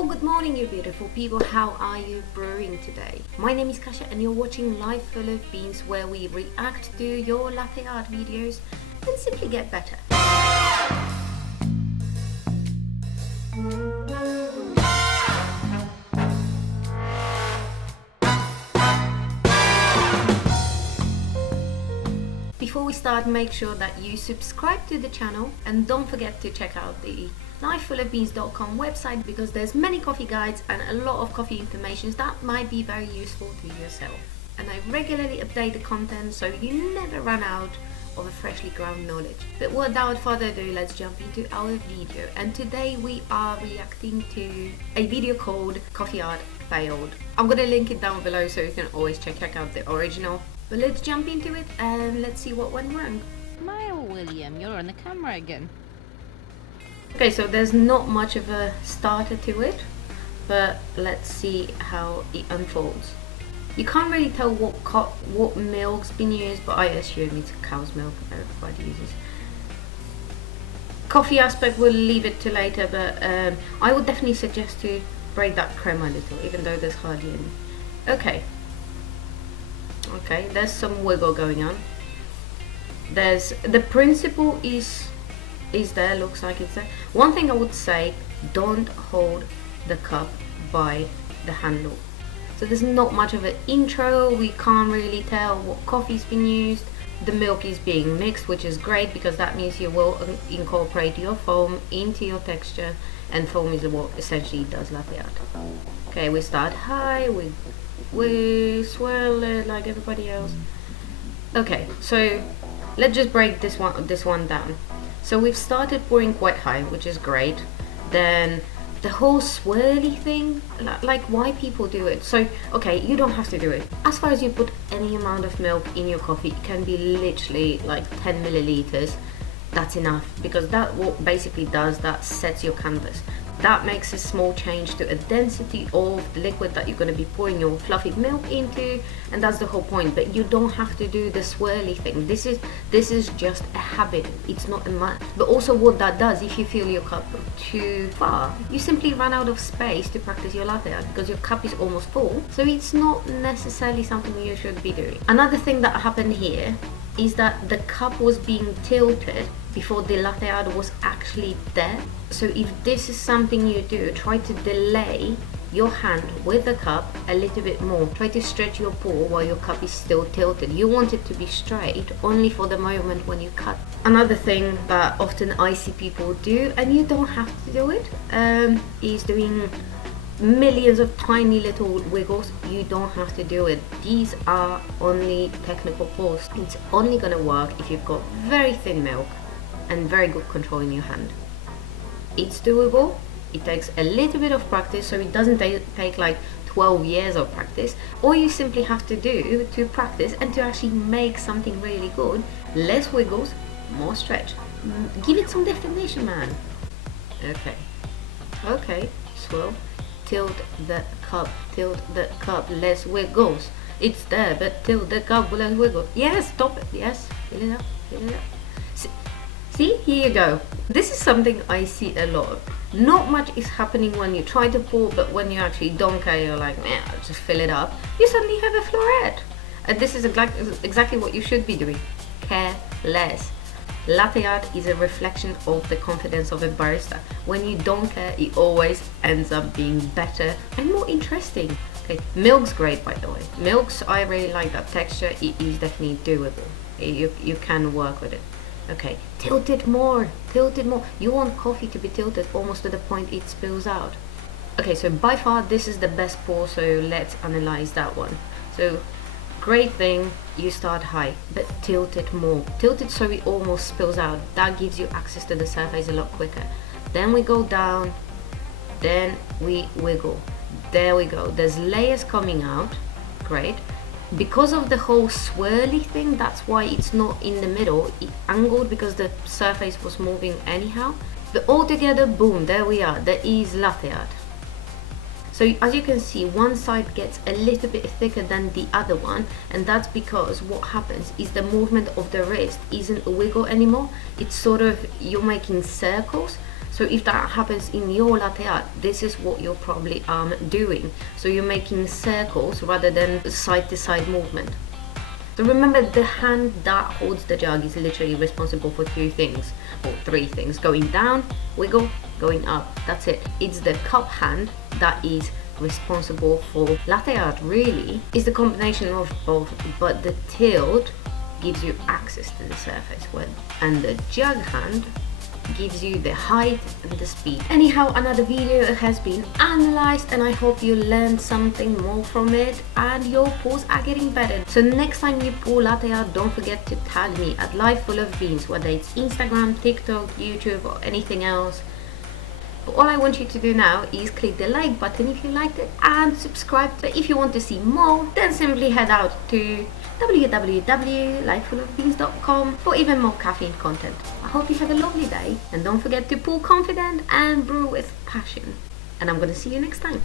Well, good morning, you beautiful people. How are you brewing today? My name is Kasia and you're watching Life Full of Beans, where we react to your latte art videos and simply get better. Before we start, make sure that you subscribe to the channel and don't forget to check out the lifefullofbeans.com website, because there's many coffee guides and a lot of coffee information that might be very useful to yourself. And I regularly update the content so you never run out of a freshly ground knowledge. But without further ado, let's jump into our video. And today we are reacting to a video called Coffee Art Failed. I'm gonna link it down below so you can always check out the original. But let's jump into it and let's see what went wrong. Smile, William, you're on the camera again. Okay, so there's not much of a starter to it, but let's see how it unfolds. You can't really tell what milk's been used, but I assume it's cow's milk everybody uses. Coffee aspect, we'll leave it to later, but I would definitely suggest to break that crema a little, even though there's hardly any. Okay, there's some wiggle going on. There's the principle is there, looks like it's there. One thing I would say, don't hold the cup by the handle. So there's not much of an intro, we can't really tell what coffee's been used. The milk is being mixed, which is great because that means you will incorporate your foam into your texture, and foam is what essentially does latte art. Okay, we start high, we swirl it like everybody else. Okay, so let's just break this one down. So we've started pouring quite high, which is great. Then the whole swirly thing, like why people do it. So, okay, you don't have to do it. As far as you put any amount of milk in your coffee, it can be literally like 10 milliliters. That's enough, because that what basically does, that sets your canvas. That makes a small change to a density of the liquid that you're going to be pouring your fluffy milk into, and that's the whole point. But you don't have to do the swirly thing. This is just a habit, it's not a must. But also what that does, if you fill your cup too far, you simply run out of space to practice your latte art because your cup is almost full. So it's not necessarily something you should be doing. Another thing that happened here is that the cup was being tilted before the latte art was actually there. So if this is something you do, try to delay your hand with the cup a little bit more. Try to stretch your pour while your cup is still tilted. You want it to be straight only for the moment when you cut. Another thing that often I see people do, and you don't have to do it, is doing millions of tiny little wiggles. You don't have to do it. These are only technical pours. It's only gonna work if you've got very thin milk and very good control in your hand. It's doable. It takes a little bit of practice, so it doesn't take like 12 years of practice. All you simply have to do to practice and to actually make something really good, less wiggles, more stretch. Give it some definition, man. Okay, swirl. Tilt the cup, less wiggles. It's there, but tilt the cup, less wiggles. Yes, stop it, yes, fill it up. See, here you go. This is something I see a lot. Not much is happening when you try to pour, but when you actually don't care, you're like, man, I'll just fill it up. You suddenly have a floret. And this is exactly what you should be doing. Care less. Latte art is a reflection of the confidence of a barista. When you don't care, it always ends up being better and more interesting. Okay, milk's great, by the way. Milk's, I really like that texture. It is definitely doable. You can work with it. Okay, tilt it more. You want coffee to be tilted almost to the point it spills out. Okay, so by far this is the best pour, so let's analyze that one. So great thing, you start high, but tilt it more. Tilt it so it almost spills out. That gives you access to the surface a lot quicker. Then we go down, then we wiggle. There we go. There's layers coming out. Great. Because of the whole swirly thing, that's why it's not in the middle. It angled because the surface was moving anyhow. But all together, boom, there we are. There is latte art. So as you can see, one side gets a little bit thicker than the other one, and that's because what happens is the movement of the wrist isn't a wiggle anymore. It's sort of, you're making circles. So if that happens in your latte art, this is what you're probably doing. So you're making circles rather than side to side movement. So remember, the hand that holds the jug is literally responsible for two things, or three things: going down, wiggle, going up. That's it. It's the cup hand that is responsible for latte art. Really, is the combination of both, but the tilt gives you access to the surface, and the jug hand gives you the height and the speed. Anyhow, another video has been analyzed, and I hope you learned something more from it and your pours are getting better. So next time you pour latte art, don't forget to tag me at Life Full of Beans, whether it's Instagram, TikTok, YouTube, or anything else. But all I want you to do now is click the like button if you liked it and subscribe. But if you want to see more, then simply head out to www.lifefullofbeans.com for even more caffeine content. I hope you have a lovely day, and don't forget to pour confident and brew with passion. And I'm gonna see you next time.